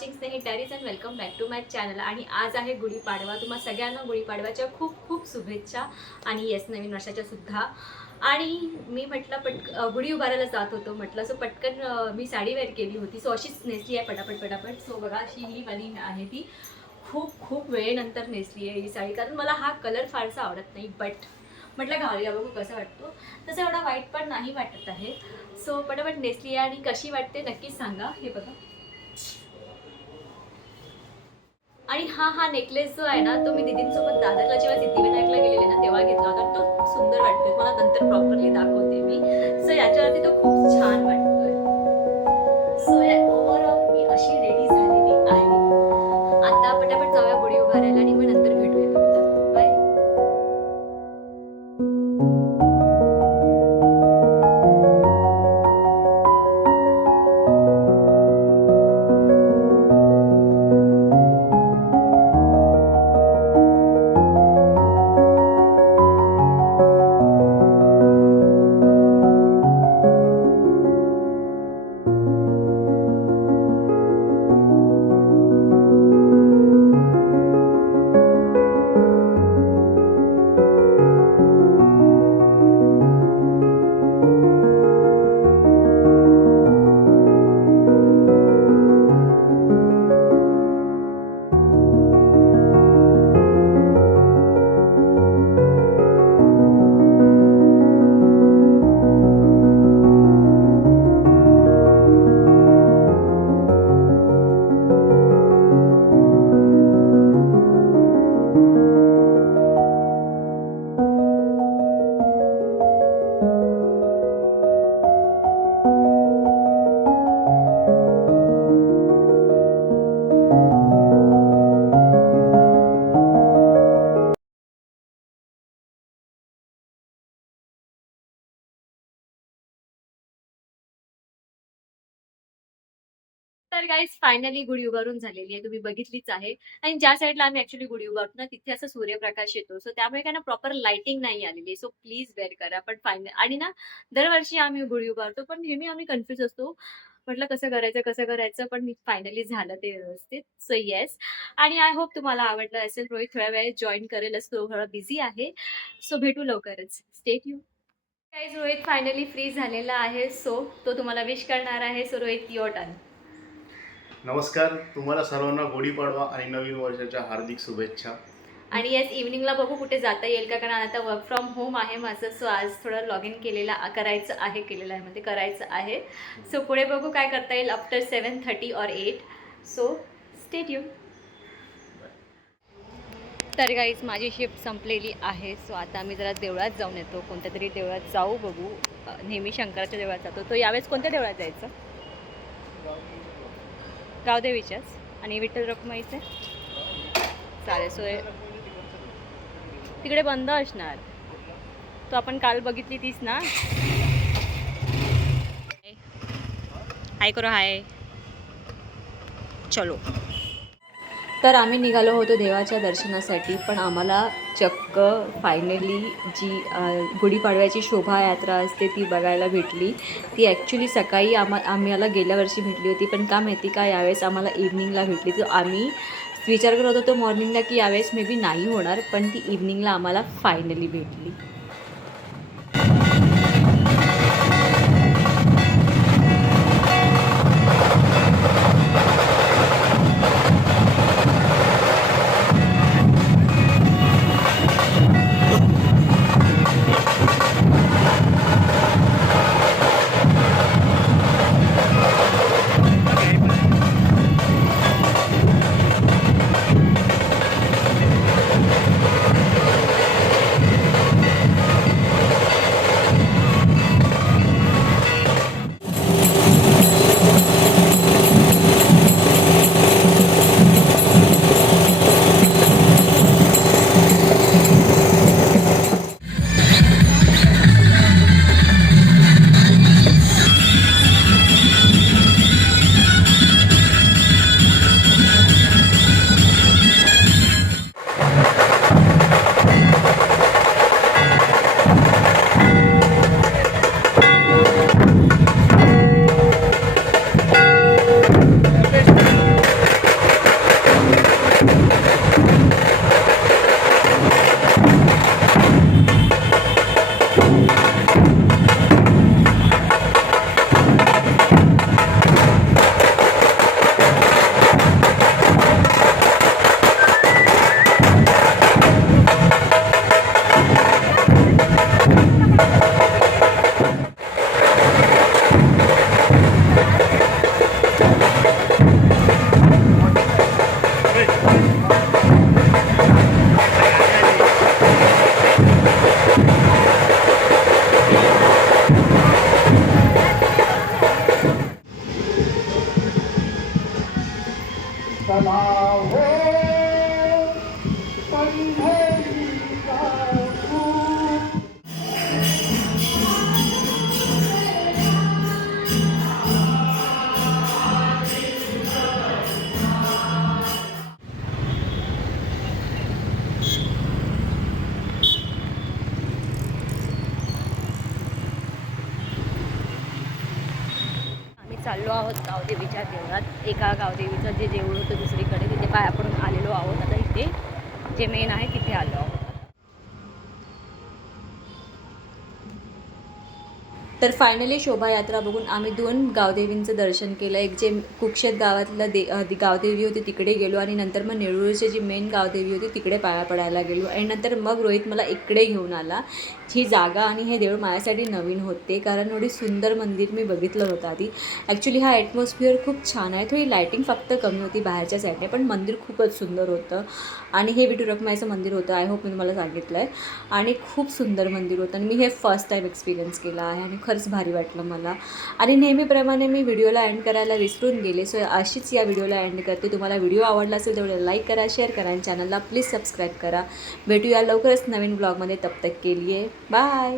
Watching Snehi diaries and welcome back to my channel. आणि आज आहे गुढीपाडवा. तुम्हा सगळ्यांना गुढीपाडव्याच्या खूप खूप शुभेच्छा आणि येस नवीन वर्षाच्या सुद्धा. आणि मी म्हटलं गुढी उभारायला जात होतो, म्हटलं सो पटकन मी साडी वेअर केली होती, सो अशीच नेसली आहे पटापट. सो बघा अशी ही वाली आहे ती. खूप खूप वेळेनंतर नेसली आहे ही साडी, कारण मला हा कलर फारसा आवडत नाही, बट म्हटलं घालूया बघू कसं वाटतो. तसं एवढा वाईट पण नाही वाटत आहे. सो पटापट नेसली आहे आणि कशी वाटते नक्कीच सांगा. हे बघा. आणि हा नेकलेस जो आहे ना, तो मी दीदींसोबत दादरला जेव्हा सिद्धिविनायकला गेलेले ना तेव्हा घेतला होता. तो खूप सुंदर वाटतोय, मला नंतर प्रॉपरली दाखवते मी. सो याच्यावरती तो खूप छान वाटतोय. सो ओव्हरऑल मी अशी रेडी झालेली आहे. आता पटापट जाऊया गुढी उभारायला आणि मग नंतर भेटूया. बाय. तर गाईज फायनली गुढी उभारून झालेली आहे, तुम्ही बघितलीच आहे. आणि ज्या साईडला आम्ही ऍक्च्युली गुढी उभारतो ना, तिथे असं सूर्यप्रकाश येतो, सो त्यामुळे काय ना प्रॉपर लाइटिंग नाही आलेली. सो प्लीज बेअर करा. पण फायनल आणि ना दरवर्षी आम्ही गुढी उभारतो, पण नेहमी आम्ही कन्फ्युज असतो. म्हटलं कसं करायचं, पण फायनली झालं ते व्यवस्थित. So yes. आणि आय होप तुम्हाला आवडलं असेल. रोहित थोड्या वेळ जॉईन करेलच, तो थोडा बिझी आहे. सो भेटू लवकरच. Stay tune. Guys Rohit finally free झालेला आहे, सो तो तुम्हाला विश करणार आहे. So Rohit, your turn. नमस्कार, तुम्हाला सर्वांना गुढीपाडवा आणि नवीन वर्षाच्या हार्दिक शुभेच्छा. आणि येस इव्हनिंगला बघू कुठे जाता येईल का, कारण आता वर्क फ्रॉम होम आहे माझं. सो आज थोडं लॉग इन करायचं आहे म्हणजे करायचं आहे. सो पुढे बघू काय करता येईल after 7:30 or 8. So stay tune. तर गाईज माझी शिफ्ट संपलेली आहे. सो आता आम्ही जरा देवळात जाऊन येतो, कोणत्या तरी देवळात जाऊ बघू. नेहमी शंकराच्या देवळात जातो, तो यावेळेस कोणत्या देवळात जायचं? गावदेवीच्याच. आणि विठ्ठल रखुमाईचे चालेल. सो तिकडे बंद असणार. तो आपण काल बघितली तीच ना. हाय करो हाय. चलो. तर आम्ही निघालो होतो देवाच्या दर्शनासाठी, पण आम्हाला चक्क फायनली जी गुढीपाडव्याची शोभायात्रा असते ती बघायला भेटली. ती ॲक्च्युली सकाळी आम्हाला गेल्या वर्षी भेटली होती, पण का माहिती का यावेळेस आम्हाला इव्हनिंगला भेटली. तर आम्ही विचार करत होतो मॉर्निंगला की यावेळेस मे बी नाही होणार, पण ती इव्हनिंगला आम्हाला फायनली भेटली. चला हो पंढरीला आम्ही चाललो आहोत गावदेवीच्या देवळात. एका गावदेवीचं जे देऊळ होतं दुसरीकडे, तिथे पाया पडून आलेलो आहोत. आता इथे जे मेन आहे तिथे आलो आहोत. तर फायनली शोभायात्रा बघून आम्ही 2 गावदेवींचं दर्शन केलं. एक जे कुक्षेत गावातलं गावदेवी होती तिकडे गेलो आणि नंतर मग नेरूळची जी मेन गावदेवी होती तिकडे पाया पडायला गेलो आणि नंतर मग रोहित मला इकडे घेऊन आला. ही जागा आणि हे देऊळ माझ्यासाठी नवीन होते, कारण एवढी सुंदर मंदिर मी बघितलं होतं आधी. ॲक्च्युली हा ॲटमॉस्फिअर खूप छान आहे. थोडी लायटिंग फक्त कमी होती बाहेरच्या साईडने, पण मंदिर खूपच सुंदर होतं. आणि हे विठू रखुमाईचं मंदिर होतं. आय होप मी तुम्हाला सांगितलं आहे. आणि खूप सुंदर मंदिर होतं आणि मी हे फर्स्ट टाईम एक्सपिरियन्स केला आहे आणि खरंच भारी वाटलं मला. आणि नेहमीप्रमाणे मी व्हिडिओला एंड करायला विसरून गेले. सो अशीच या व्हिडिओला एंड करते. तुम्हाला व्हिडिओ आवडला असेल तेवढं लाईक करा, शेअर करा आणि चॅनलला प्लीज सबस्क्राईब करा. भेटूया लवकरच नवीन ब्लॉगमध्ये. तब तक के लिए बाय.